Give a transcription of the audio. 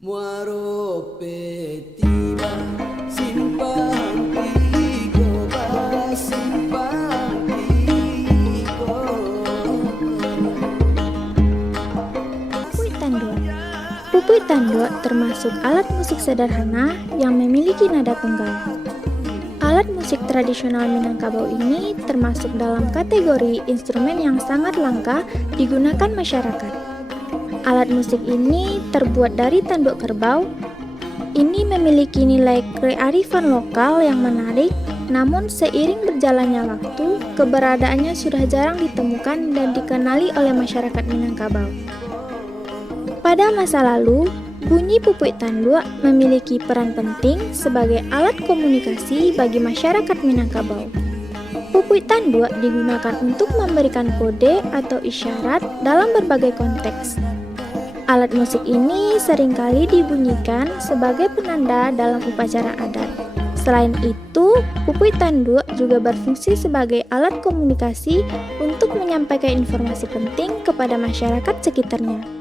Muaro petiba simpang tigo ba simpang tigo. Pupui Tanduk. Pupui Tanduk termasuk alat musik sederhana yang memiliki nada tunggal. Alat musik tradisional Minangkabau ini termasuk dalam kategori instrumen yang sangat langka digunakan masyarakat. Alat musik ini terbuat dari tanduk kerbau. Ini memiliki nilai kearifan lokal yang menarik, namun seiring berjalannya waktu, keberadaannya sudah jarang ditemukan dan dikenali oleh masyarakat Minangkabau. Pada masa lalu, bunyi pupui tanduk memiliki peran penting sebagai alat komunikasi bagi masyarakat Minangkabau. Pupui tanduk digunakan untuk memberikan kode atau isyarat dalam berbagai konteks. Alat musik ini seringkali dibunyikan sebagai penanda dalam upacara adat. Selain itu, pupui tanduk juga berfungsi sebagai alat komunikasi untuk menyampaikan informasi penting kepada masyarakat sekitarnya.